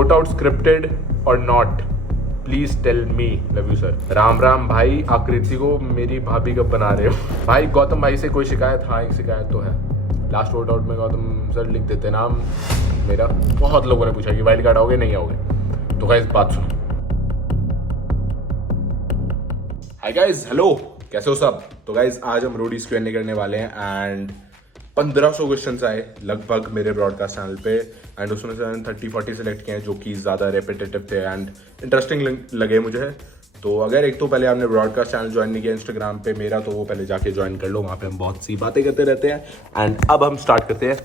Vote out scripted और not, please tell me, love you sir. Ram Ram भाई, आकृति को मेरी भाभी कब बना रहे हो? भाई गौतम भाई से कोई शिकायत? हाँ एक शिकायत तो है। लास्ट वोट आउट में गौतम सर लिख देते नाम मेरा। बहुत लोगों ने पूछा कि वाइल्ड कार्ड आओगे नहीं आओगे, तो गाइस बात सुनो। हाय गाइस, हेलो, कैसे हो सब? तो गाइस आज हम रोडीज Q&A करने वाले हैं एंड 1500 क्वेश्चन आए लगभग मेरे ब्रॉडकास्ट चैनल पे एंड उसमें से 30-40 सेलेक्ट किए हैं जो कि ज़्यादा रेपिटेटिव थे एंड इंटरेस्टिंग लगे मुझे। तो अगर एक तो पहले आपने ब्रॉडकास्ट चैनल ज्वाइन नहीं किया इंस्टाग्राम पे मेरा, तो वो पहले जाके ज्वाइन कर लो, वहाँ पे हम बहुत सी बातें करते रहते हैं। एंड अब हम स्टार्ट करते हैं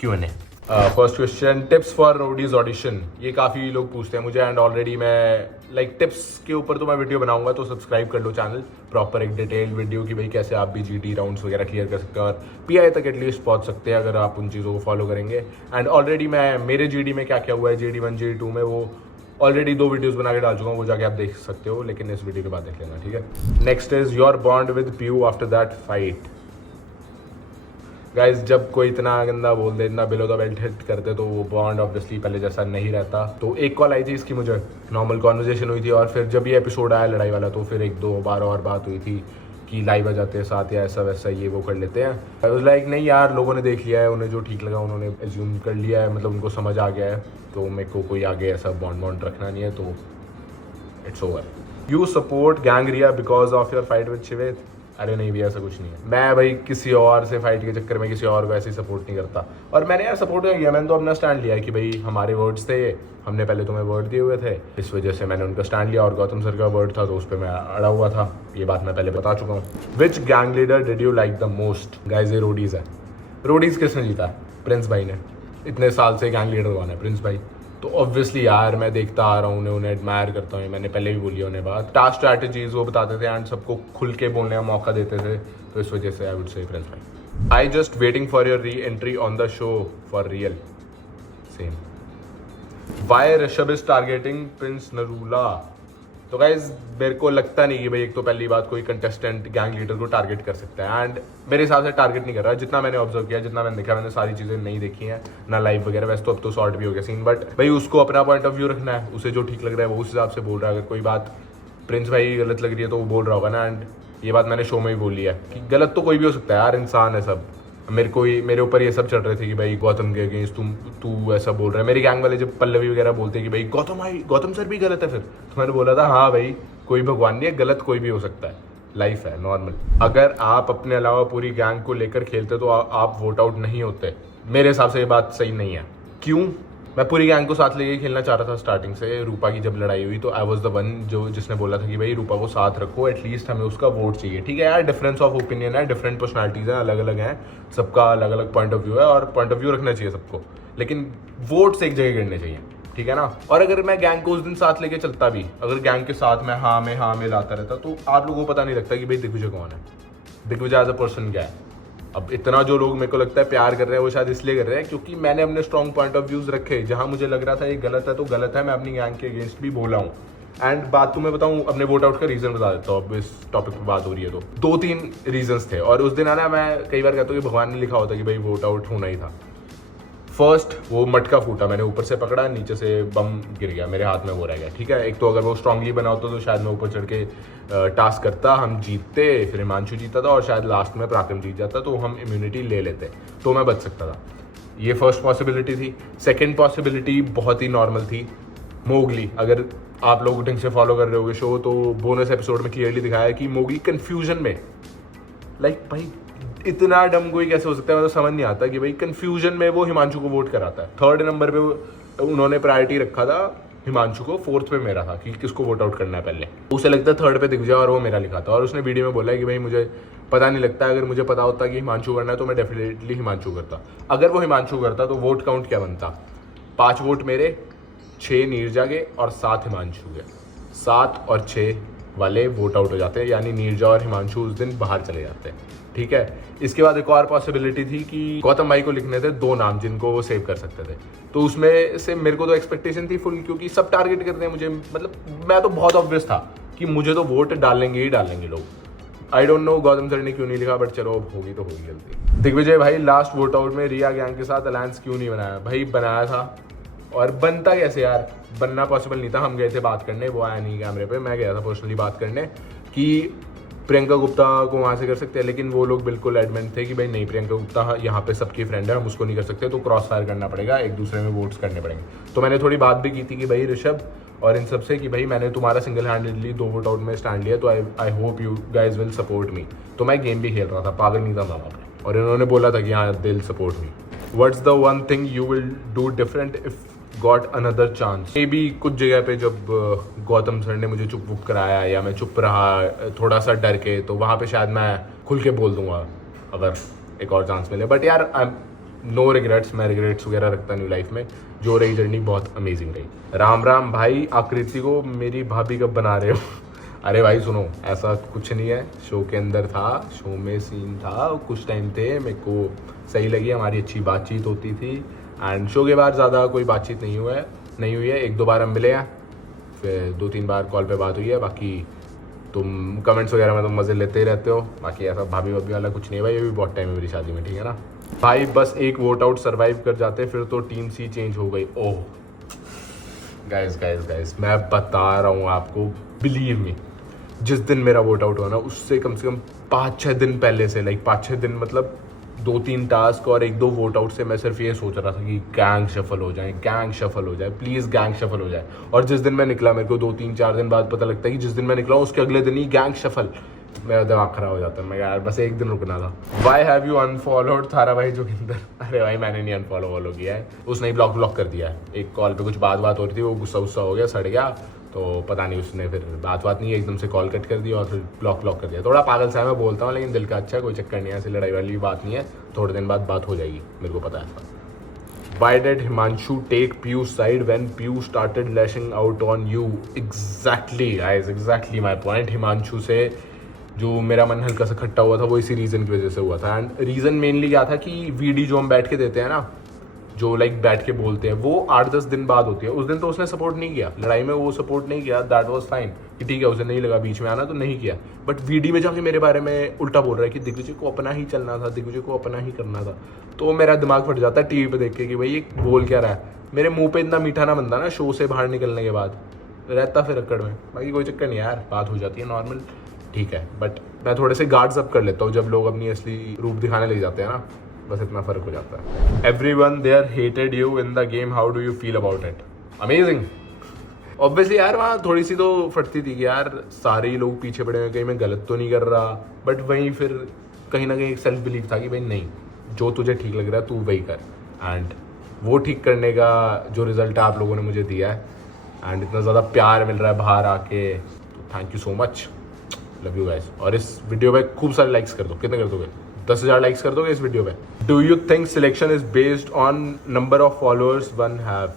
Q&A। First question, tips for Roadies audition. ये काफ़ी लोग पूछते हैं मुझे एंड ऑलरेडी मैं टिप्स के ऊपर तो मैं वीडियो बनाऊंगा, तो सब्सक्राइब कर लो चैनल, प्रॉपर एक डिटेल वीडियो की भाई कैसे आप भी GD राउंड्स वगैरह क्लियर कर सकते हो और PI तक एटलीस्ट पहुंच सकते हैं अगर आप उन चीज़ों को फॉलो करेंगे। एंड ऑलरेडी मैं मेरे GD में क्या क्या हुआ है GD1 GD2 में, वो ऑलरेडी 2 वीडियोस बना के डाल चुका हूँ, वो जाके आप देख सकते हो, लेकिन इस वीडियो के बाद देख लेना, ठीक है। Next is your bond with PU after that fight. Guys जब कोई इतना गंदा बोल दे, इतना बिलो द बेल्ट हिट करते, तो वो बॉन्ड ऑब्वियसली पहले जैसा नहीं रहता। तो एक कॉल आई थी इसकी मुझे, नॉर्मल कॉन्वर्जेशन हुई थी और फिर जब ये एपिसोड आया लड़ाई वाला, तो फिर 1-2 बार और बात हुई थी कि लाइव आ जाते हैं साथ या ऐसा वैसा ये वो कर लेते हैं। आई वाज लाइक नहीं यार, लोगों ने देख लिया है, उन्हें जो ठीक लगा उन्होंने एज्यूम कर लिया है, मतलब उनको समझ आ गया है, तो मेरे को कोई आगे ऐसा बॉन्ड रखना नहीं है, तो it's over. You support gang Riya because of your fight with Shivet. अरे नहीं भी, ऐसा कुछ नहीं है। मैं भाई किसी और से फाइट के चक्कर में किसी और को ऐसे ही सपोर्ट नहीं करता। और मैंने यार सपोर्ट नहीं किया, मैंने तो अपना स्टैंड लिया है कि भाई हमारे वर्ड्स थे, हमने पहले तुम्हें वर्ड दिए हुए थे, इस वजह से मैंने उनका स्टैंड लिया। और गौतम सर का वर्ड था तो उस पर मैं अड़ा हुआ था, ये बात मैं पहले बता चुका हूँ। Which gang leader did you like the most? Guys ये रोडीज है। रोडीज किसने जीता है? प्रिंस भाई ने। इतने साल से गैंग लीडर कौन है? प्रिंस भाई। तो ऑब्वियसली यार मैं देखता आ रहा हूँ उन्हें एडमायर करता हूँ, मैंने पहले भी बोली है उन्हें बात। टास्क स्ट्रैटेजीज वो बताते थे एंड सबको खुल के बोलने का मौका देते थे, तो इस वजह से आई वुड से प्रिंस भाई। I just waiting for your re entry on the show for real. Same. Why Rishabh is targeting Prince Narula? तो गाइज मेरे को लगता नहीं कि भाई एक तो पहली बात कोई कंटेस्टेंट गैंग लीडर को टारगेट कर सकता है एंड मेरे हिसाब से टारगेट नहीं कर रहा। जितना मैंने ऑब्जर्व किया, जितना मैंने देखा, मैंने सारी चीज़ें नहीं देखी हैं ना लाइव वगैरह, वैसे तो अब तो शॉर्ट भी हो गया सीन, बट भाई उसको अपना पॉइंट ऑफ व्यू रखना है, उसे जो ठीक लग रहा है वो उस हिसाब से बोल रहा है। अगर कोई बात प्रिंस भाई गलत लग रही है तो वो बोल रहा होगा ना, एंड ये बात मैंने शो में ही बोली है कि गलत तो कोई भी हो सकता है यार, इंसान है सब। मेरे ऊपर ये सब चढ़ रहे थे कि भाई गौतम के अगेंस्ट तू ऐसा बोल रहा है। मेरे गैंग वाले जब पल्लवी वगैरह बोलते हैं कि भाई गौतम सर भी गलत है, फिर तो मैंने बोला था हाँ भाई कोई भगवान नहीं है, गलत कोई भी हो सकता है, लाइफ है, नॉर्मल। अगर आप अपने अलावा पूरी गैंग को लेकर खेलते तो आप वोट आउट नहीं होते। मेरे हिसाब से ये बात सही नहीं है। क्यों? मैं पूरी गैंग को साथ लेके खेलना चाह रहा था स्टार्टिंग से। रूपा की जब लड़ाई हुई तो आई वाज द वन जिसने बोला था कि भाई रूपा को साथ रखो, एटलीस्ट हमें उसका वोट चाहिए। ठीक है यार, डिफरेंस ऑफ ओपिनियन है, डिफरेंट पर्सनालिटीज़ हैं, अलग अलग हैं, सबका अलग अलग पॉइंट ऑफ व्यू है और पॉइंट ऑफ व्यू रखना चाहिए सबको, लेकिन वोट्स एक जगह गिरने चाहिए, ठीक है ना। और अगर मैं गैंग को उस दिन साथ लेके चलता भी, अगर गैंग के साथ मैं हाँ में लाता रहता, तो आप लोगों को पता नहीं लगता कि भाई दिग्विजय कौन है, दिग्विजय एज अ पर्सन क्या है। अब इतना जो लोग मेरे को लगता है प्यार कर रहे हैं वो शायद इसलिए कर रहे हैं क्योंकि मैंने अपने स्ट्रॉन्ग पॉइंट ऑफ व्यूज रखे, जहां मुझे लग रहा था ये गलत है तो गलत है, मैं अपनी गैंग के अगेंस्ट भी बोला हूँ। एंड बात तुम्हें बताऊं, अपने वोट आउट का रीजन बता देता हूँ। अब इस टॉपिक पर बात हो रही है तो 2-3 रीजंस थे, और उस दिन आना मैं कई बार कहता हूँ कि भगवान ने लिखा होता कि भाई वोट आउट होना ही था। फर्स्ट, वो मटका फूटा, मैंने ऊपर से पकड़ा, नीचे से बम गिर गया, मेरे हाथ में वो रह गया, ठीक है। एक तो अगर वो स्ट्रांगली बना होता तो शायद मैं ऊपर चढ़ के टास्क करता, हम जीतते, फिर हिमांशु जीता था और शायद लास्ट में पराक्रम जीत जाता, तो हम इम्यूनिटी ले लेते, तो मैं बच सकता था। ये फर्स्ट पॉसिबिलिटी थी। सेकेंड पॉसिबिलिटी बहुत ही नॉर्मल थी, मोगली। अगर आप लोग ढंग से फॉलो कर रहे होगे शो, तो बोनस एपिसोड में क्लियरली दिखाया है कि मोगली कन्फ्यूजन में, भाई इतना डम कोई कैसे हो सकता है, मतलब समझ नहीं आता कि भाई कंफ्यूजन में वो हिमांशु को वोट कराता है। 3rd नंबर पे उन्होंने प्रायोरिटी रखा था हिमांशु को, 4th पे मेरा था कि किसको वोट आउट करना है पहले। उसे लगता है 3rd पे दिग्विजय और वो मेरा लिखा था, और उसने वीडियो में बोला है कि भाई मुझे पता नहीं लगता, अगर मुझे पता होता कि हिमांशु करना है तो मैं डेफिनेटली हिमांशु करता। अगर वो हिमांशु करता तो वोट काउंट क्या बनता? 5 वोट मेरे, 6 नीरजा के और 7 हिमांशु के। 7 और 6 वाले वोट आउट हो जाते हैं, यानी नीरजा और हिमांशु उस दिन बाहर चले जाते हैं, ठीक है। इसके बाद एक और पॉसिबिलिटी थी कि गौतम भाई को लिखने थे 2 नाम जिनको वो सेव कर सकते थे, तो उसमें से मेरे को तो एक्सपेक्टेशन थी फुल, क्योंकि सब टारगेट करते हैं मुझे, मतलब मैं तो बहुत ऑब्वियस था कि मुझे तो वोट डालेंगे ही डालेंगे लोग। I don't know Gautam sir ने क्यों नहीं लिखा, बट चलो अब होगी तो होगी गलती। दिग्विजय भाई लास्ट वोट आउट में रिया गैंग के साथ अलायंस क्यों नहीं बनाया? भाई बनाया था, और बनता कैसे यार, बनना पॉसिबल नहीं था। हम गए थे बात करने, वो आया नहीं कैमरे पे, मैं गया था पर्सनली बात करने कि प्रियंका गुप्ता को वहाँ से कर सकते हैं, लेकिन वो लोग बिल्कुल एडमेंट थे कि भाई नहीं, प्रियंका गुप्ता यहाँ पे सबकी फ्रेंड है, हम उसको नहीं कर सकते, तो क्रॉस फायर करना पड़ेगा, एक दूसरे में वोट्स करने पड़ेंगे। तो मैंने थोड़ी बात भी की थी कि भाई ऋषभ और इन सब से कि भाई मैंने तुम्हारा सिंगल हैंडेडली 2 वोट आउट में स्टैंड लिया, तो I hope you guys will support me. तो मैं गेम भी खेल रहा था, पागल नहीं था वहाँ पे, और इन्होंने बोला था कि हाँ दिल support me. What's the one thing you will do different if got another chance? May be कुछ जगह पे जब गौतम सर ने मुझे चुप वुप कराया या मैं चुप रहा थोड़ा सा डर के, तो वहाँ पे शायद मैं खुल के बोल दूंगा अगर एक और चांस मिले। बट यार आई नो रिग्रेट्स, मैं रिग्रेट्स वगैरह रखता नहीं लाइफ में। जो रही जर्नी बहुत अमेजिंग रही। राम राम भाई, आकृति को मेरी भाभी कब बना रहे हो? अरे भाई सुनो, ऐसा कुछ नहीं है, शो के अंदर था, शो में सीन था, कुछ टाइम थे, मेरे को सही लगी, हमारी अच्छी बातचीत होती थी, एंड शो के बाद ज़्यादा कोई बातचीत नहीं हुई है। 1-2 बार हम मिले हैं, फिर 2-3 बार कॉल पे बात हुई है। बाकी तुम कमेंट्स वगैरह में तो मज़े लेते ही रहते हो, बाकी ऐसा भाभी भाभी वाला कुछ नहीं है भाई, ये भी बहुत टाइम है मेरी शादी में, ठीक है ना भाई। बस एक वोट आउट सर्वाइव कर जाते फिर तो टीम सी चेंज हो गई। ओह गाइस मैं बता रहा हूँ आपको, बिलीव मी, जिस दिन मेरा वोट आउट हुआ ना, उससे कम से कम 5-6 दिन पहले से, लाइक 5-6 दिन मतलब 2-3 टास्क और 1-2 वोट आउट से मैं सिर्फ ये सोच रहा था कि गैंग शफल हो जाए, प्लीज़ गैंग शफल हो जाए। और जिस दिन मैं निकला, मेरे को 2-3-4 दिन बाद पता लगता है कि जिस दिन मैं निकला उसके अगले दिन ही गैंग शफल, मेरा दिमाग खराब हो जाता है। मैं यार बस एक दिन रुकना था। वाई हैव यू अनफॉलोड थारा भाई जोगिंदर? अरे भाई मैंने नहीं अनफॉलो किया है, उसने ही ब्लॉक कर दिया है। एक कॉल पे कुछ बात हो रही थी, वो गुस्सा हो गया, सड़ गया, तो पता नहीं उसने फिर बात नहीं, एकदम से कॉल कट कर दिया और फिर ब्लॉक कर दिया। थोड़ा पागल सा है, मैं बोलता हूँ, लेकिन दिल का अच्छा है, कोई चक्कर नहीं है, ऐसी लड़ाई वाली बात नहीं है, थोड़े दिन बाद बात हो जाएगी, मेरे को पता है। Why did Himanshu take Piyush's side when Piyush started lashing out on you? Exactly guys, exactly my point. Himanshu से जो मेरा मन हल्का सा खट्टा हुआ था वो इसी रीज़न की वजह से हुआ था। एंड रीज़न मेनली क्या था कि वीडी जो हम बैठ के देते हैं ना, जो लाइक बैठ के बोलते हैं, वो 8-10 दिन बाद होती है। उस दिन तो उसने सपोर्ट नहीं किया लड़ाई में, वो सपोर्ट नहीं किया, दैट वाज फाइन कि ठीक है, उसे नहीं लगा बीच में आना तो नहीं किया। बट वीडी में जाके मेरे बारे में उल्टा बोल रहा है कि दिग्विजय को अपना ही चलना था, दिग्विजय को अपना ही करना था। तो मेरा दिमाग फट जाता है टीवी पे देख के कि भाई ये बोल क्या रहा है। मेरे मुंह पे इतना मीठा ना बनता ना शो से बाहर निकलने के बाद, रहता फिर अक्कड़ में। बाकी कोई चक्कर नहीं यार, बात हो जाती है नॉर्मल, ठीक है। बट मैं थोड़े से गार्ड्स अप कर लेता हूँ जब लोग अपनी असली रूप दिखाने लग जाते हैं ना, बस इतना फर्क हो जाता है। Everyone there hated you in the game, how do you feel about it? Amazing. Obviously यार वहाँ थोड़ी सी तो फटती थी कि यार सारे ही लोग पीछे पड़े हुए, कहीं मैं गलत तो नहीं कर रहा। बट वहीं फिर कहीं ना कहीं एक सेल्फ बिलीव था कि भाई नहीं, जो तुझे ठीक लग रहा है तू वही कर। एंड वो ठीक करने का जो रिजल्ट आप लोगों ने मुझे दिया है, एंड इतना ज़्यादा प्यार मिल रहा है बाहर आके, तो thank you so much, love you guys. और इस वीडियो पे खूब सारे लाइक्स कर दो। कितने कर दोगे? 10,000 लाइक्स कर दोगे इस वीडियो पे? Do you think selection is based on number of followers one have?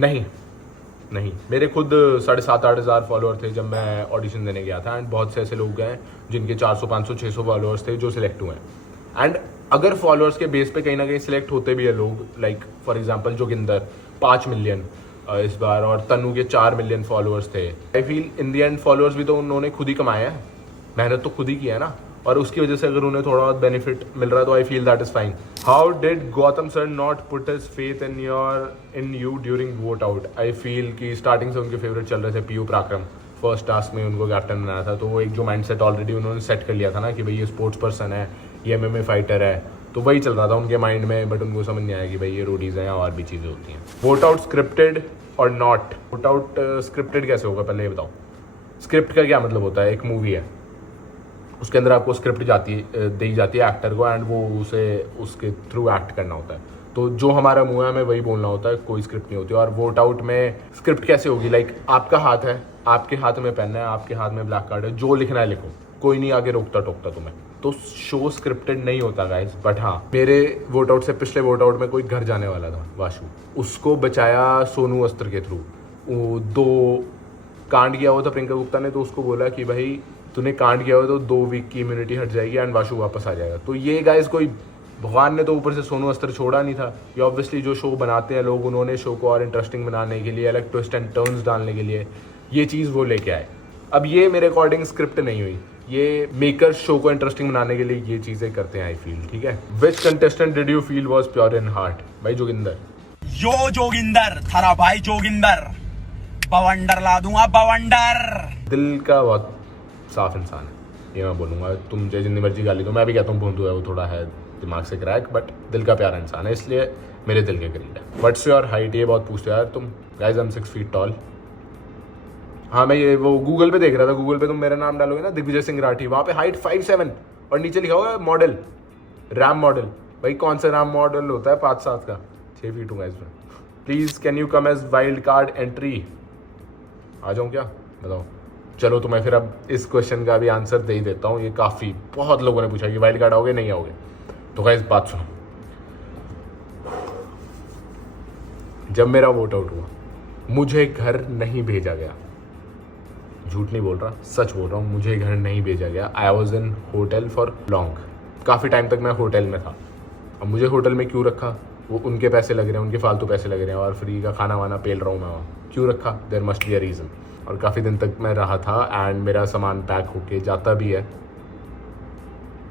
नहीं, मेरे खुद 7,500-8 हज़ार फॉलोअर थे जब मैं ऑडिशन देने गया था। एंड बहुत से ऐसे लोग हैं जिनके 400, 500, 600 फॉलोअर्स थे जो सिलेक्ट हुए हैं। एंड अगर फॉलोअर्स के बेस पे कहीं ना कहीं सिलेक्ट होते भी है लोग, like for example Joginder 5 million इस बार, और तनु के 4 मिलियन फॉलोअर्स थे। I feel in the and followers भी तो उन्होंने खुद ही कमाए हैं, मेहनत तो खुद ही किया है ना, और उसकी वजह से अगर उन्हें थोड़ा बहुत बेनिफिट मिल रहा है तो I feel that is fine. How did Gautam sir not put his faith in you during vote out? I feel कि स्टार्टिंग से उनके फेवरेट चल रहे थे पीयू पराक्रम, फर्स्ट टास्क में उनको कैप्टन बनाया था, तो वो एक जो माइंडसेट ऑलरेडी उन्होंने सेट कर लिया था ना कि भाई ये स्पोर्ट्स पर्सन है, ये MMA फाइटर है, तो वही चल रहा था उनके माइंड में। बट उनको समझ नहीं आया कि भाई ये रोडीज हैं और भी चीज़ें होती हैं। वोट आउट स्क्रिप्टेड और नॉट? वोट आउट स्क्रिप्टेड कैसे होगा पहले ये बताओ। स्क्रिप्ट का क्या मतलब होता है? एक मूवी है, उसके अंदर आपको स्क्रिप्ट दी जाती है एक्टर को, एंड वो उसे उसके थ्रू एक्ट करना होता है। तो जो हमारा मुंह है हमें वही बोलना होता है, कोई स्क्रिप्ट नहीं होती। और वोट आउट में स्क्रिप्ट कैसे होगी? लाइक आपका हाथ है, आपके हाथ में पेन है, आपके हाथ में ब्लैक कार्ड है, जो लिखना है लिखो, कोई नहीं आगे रोकता टोकता तुम्हें। तो शो स्क्रिप्टेड नहीं होता गाइस। बट हाँ, मेरे वोट आउट से पिछले वोट आउट में कोई घर जाने वाला था, वाशु, उसको बचाया सोनू अस्त्र के थ्रू। 2 कांड किया हुआ था प्रियंका गुप्ता ने, तो उसको बोला कि भाई तूने कांड किया हो तो 2 वीक की इम्यूनिटी हट जाएगी एंड वाशु वापस आ जाएगा। तो ये गाइस कोई भगवान ने तो ऊपर से सोनू अस्त्र छोड़ा नहीं था, ये ऑब्वियसली जो शो बनाते हैं लोग, उन्होंने शो को और इंटरेस्टिंग बनाने के लिए, अलग ट्विस्ट एंड टर्न्स डालने के लिए ये चीज़ वो लेके आए। अब ये मेरे अकॉर्डिंग स्क्रिप्ट नहीं हुई, ये मेकर शो को इंटरेस्टिंग बनाने के लिए ये चीज़ें करते हैं आई फील, ठीक है। Which contestant did you feel was pure in heart? भाई जोगिंदर। यो जोगिंदर, थारा भाई जोगिंदर, बवंडर ला दूंगा बवंडर। दिल का बहुत साफ इंसान है, ये मैं बोलूँगा। तुम चाहे जितनी मर्जी गाली दो, मैं भी कहता हूँ भोंदू है, वो थोड़ा है दिमाग से क्रैक, बट दिल का प्यारा इंसान है, इसलिए मेरे दिल के करीब है। व्हाट्स योर हाइट, ये बहुत पूछते हो यार तुम। Guys I am 6 feet tall. हाँ, मैं ये वो गूगल पे देख रहा था, गूगल पे तुम मेरा नाम डालोगे ना, दिग्विजय सिंह राठी, वहाँ पे हाइट 5'7" और नीचे लिखा हुआ है मॉडल, रैम मॉडल। भाई कौन सा रैम मॉडल होता है 5'7" का? 6 फीट हूँ इसमें। Please can you come as wild card entry? आ जाऊँ क्या, बताओ? चलो तो मैं फिर अब इस क्वेश्चन का भी आंसर दे ही देता हूँ। ये काफ़ी बहुत लोगों ने पूछा कि वाइल्ड कार्ड आओगे नहीं आओगे। तो गाइस बात सुनो, जब मेरा वोट आउट हुआ मुझे घर नहीं भेजा गया। झूठ नहीं बोल रहा, सच बोल रहा हूँ, मुझे घर नहीं भेजा गया। I was in hotel for long, काफ़ी टाइम तक मैं होटल में था। अब मुझे होटल में क्यों रखा? वो उनके पैसे लग रहे हैं, उनके फालतू पैसे लग रहे हैं, और फ्री का खाना वाना पेल रहा हूँ मैं वहाँ। क्यों रखा? There must be a reason. और काफ़ी दिन तक मैं रहा था एंड मेरा सामान पैक होके जाता भी है।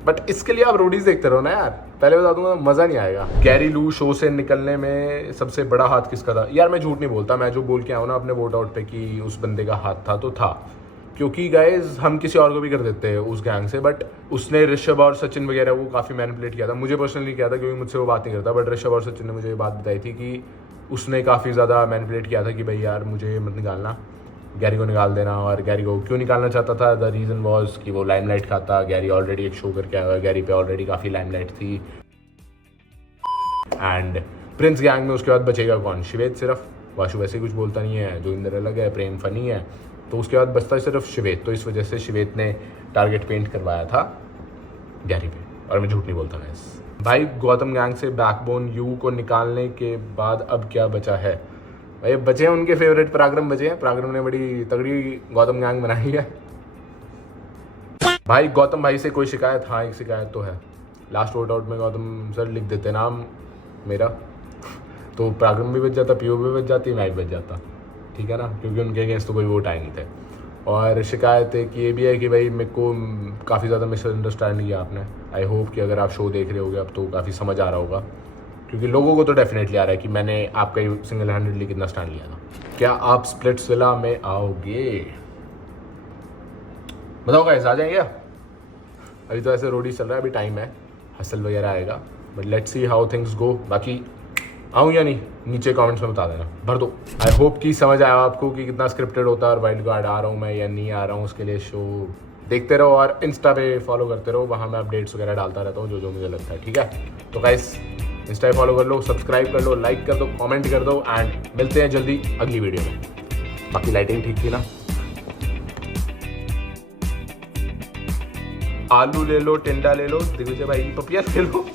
बट इसके लिए आप रोडीज देखते रहो ना यार, पहले बता दूंगा मज़ा नहीं आएगा। गैरी लू शो से निकलने में सबसे बड़ा हाथ किसका था? यार मैं झूठ नहीं बोलता, मैं जो बोल के आऊँ ना अपने वोट आउट पे कि उस बंदे का हाथ था तो था, क्योंकि गाइज हम किसी और को भी कर देते हैं उस गैंग से, बट उसने ऋषभ और सचिन वगैरह को काफ़ी मैनिपुलेट किया था। मुझे पर्सनली किया था क्योंकि मुझसे वो बात नहीं करता, बट ऋषभ और सचिन ने मुझे ये बात बताई थी कि उसने काफ़ी ज़्यादा मैनिपुलेट किया था कि भाई यार मुझे मत निकालना, गैरी को निकाल देना। और गैरी को क्यों निकालना चाहता था? द रीज़न वॉज कि वो लाइमलाइट खाता। गैरी ऑलरेडी एक शो करके आया हुआ, गैरी पे ऑलरेडी काफ़ी लाइमलाइट थी। एंड प्रिंस गैंग में उसके बाद बचेगा कौन? शिवेत सिर्फ। वाशु वैसे कुछ बोलता नहीं है, जोगिंदर अलग है, प्रेम फनी है, तो उसके बाद बचता है सिर्फ शिवेत। तो इस वजह से शिवेत ने टारगेट पेंट करवाया था गैरी पे, और मैं झूठ नहीं बोलता मैं। भाई गौतम गैंग से बैकबोन यू को निकालने के बाद अब क्या बचा है? भाई बचे हैं उनके फेवरेट पराक्रम बचे हैं। पराक्रम ने बड़ी तगड़ी गौतम गैंग बनाई है। भाई गौतम भाई से कोई शिकायत? हाँ एक शिकायत तो है, लास्ट वोट आउट में गौतम सर लिख देते नाम मेरा, तो पराक्रम भी बच जाता, पीओ भी बच जाती, मैं भी बच जाता, ठीक है ना, क्योंकि उनके अगेंस्ट तो कोई वोट आए नहीं थे। और शिकायत एक ये भी है कि भाई मेरे को काफ़ी ज़्यादा मिसअंडरस्टैंड किया आपने। आई होप कि अगर आप शो देख रहे होगे अब तो काफ़ी समझ आ रहा होगा, क्योंकि लोगों को तो डेफिनेटली आ रहा है कि मैंने आपका सिंगल हैंडेडली कितना स्टैंड लिया था। क्या आप स्प्लिट्सविला में आओगे? बताओ गाइस, आ जाएंगे? अभी तो ऐसे रोडी चल रहा है, अभी टाइम है, हसल वगैरह आएगा, but let's see how things go. बाकी आऊँ या नहीं नीचे कमेंट्स में बता देना, भर दो। आई होप कि समझ आया आपको कि कितना स्क्रिप्टेड होता है और वाइल्ड कार्ड आ रहा हूँ मैं या नहीं आ रहा हूँ। उसके लिए शो देखते रहो और इंस्टा पे फॉलो करते रहो, वहाँ मैं अपडेट्स वगैरह डालता रहता हूँ जो मुझे लगता है, ठीक है? तो गाइस इंस्टा फॉलो कर लो, सब्सक्राइब कर लो, लाइक कर दो, कमेंट कर दो, एंड मिलते हैं जल्दी अगली वीडियो में। बाकी लाइटिंग ठीक थी ना? आलू ले लो, टिंडा ले लो, दिग्विजय भाई पपिया ले लो।